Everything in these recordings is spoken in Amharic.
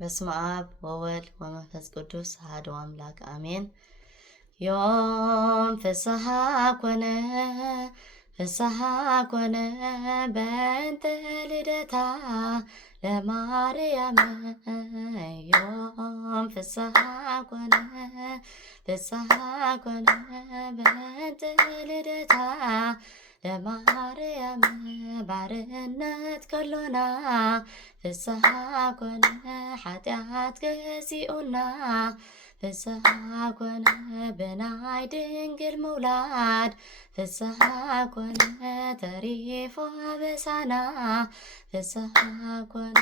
በስመ አብ ወወልድ ወመንፈስ ቅዱስ አሐዱ አምላክ አሜን። ዮም ፍስሐ ኮነ በእንተ ልደታ ለማርያም ዮም ፍስሐ ኮነ በእንተ ልደታ ለማርያም ባርነት ከሎና ፍስሐ ኮነ ኃጢአት ገዚኡና ፍስሐ ኮነ በናይ ድንግል ምውላድ ፍስሐ ኮነ ተሪፎ በሳና ፍስሐ ኮነ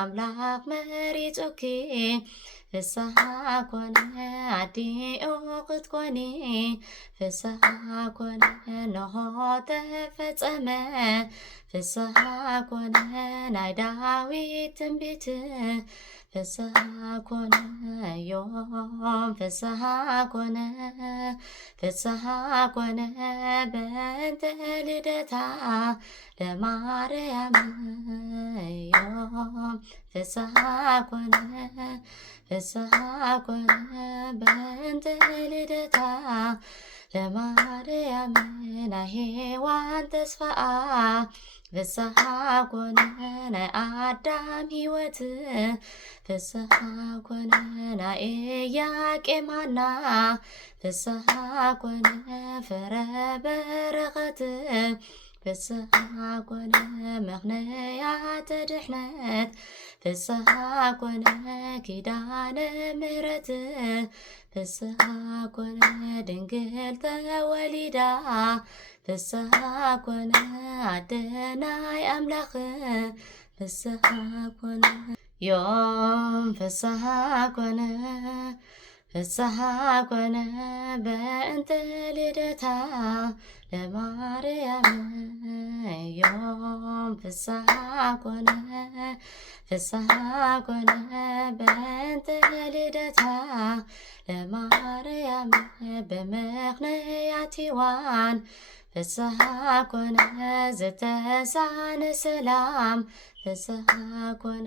አምላክ መሪጹኪ ፍስሐ ኮነ አዲኦ ክትኮኒ ፍስሐ ኮነ ነሆ ተፈጸመ ፍስሐ ኮነ ናይ ዳዊት ትንቢት ፍስሐ ኮነ ዮም ፍስሐ ኮነ በእንተ ልደታ ለማርያም ዮም ፍስሐ ኮነ በእንተ ልደታ ለማርያም ናይ ሔዋን ተስፋአ ፍስሐ ኮነ ናይ አዳም ሕይወት ፍስሐ ኮነ ናይ ኢያቄም ሐና ፍስሐ ኮነ ፍረ በረኸት ፍስሐ ኮነ ምኽንያተ ድሕነት ፍስሐ ኮነ ኪዳነ ምሕረት ፍስሐ ኮነ ድንግል ተወሊዳ ፍስሐ ኮነ አደናይ አምላኽ ፍስሐ ኮነ ዮም ፍስሐ ኮነ በእንተ ልደታ ለማርያም ዮም ፍስሐ ኮነ በእንተ ልደታ ለማርያም በምኽንያት ሔዋን ፍስሐ ኮነ ዘተሳነ ሰላም ፍስሐ ኮነ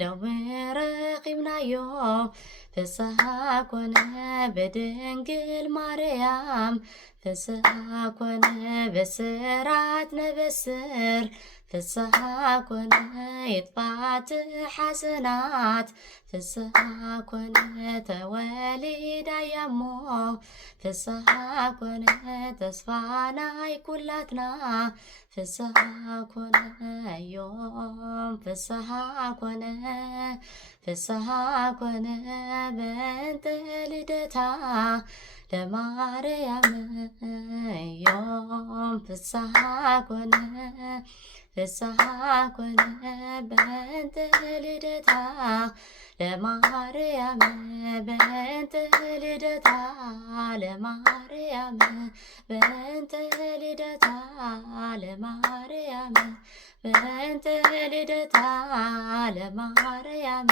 ሎሚ ረኺብናዮ ፍስሐ ኮነ በድንግል ማርያም ፍስሐ ኮነ በስራት ነብስር ፍስሐ ኮነ ይጥፋት ሐሰናት ፍስሐ ኮነ ተወሊዳያሞ ፍስሐ ኮነ ተስፋናይ ኩላትና ፍስሐ ኮነ ዮም ፍስሐ ኮነ በእንተ ልደታ ለማርያም ዮም ፍስሐ ኮነ በእንተ ልደታ ለማርያም በእንተ ልደታ ለማርያም በእንተ ልደታ ለማርያም በእንተ ልደታ ለማርያም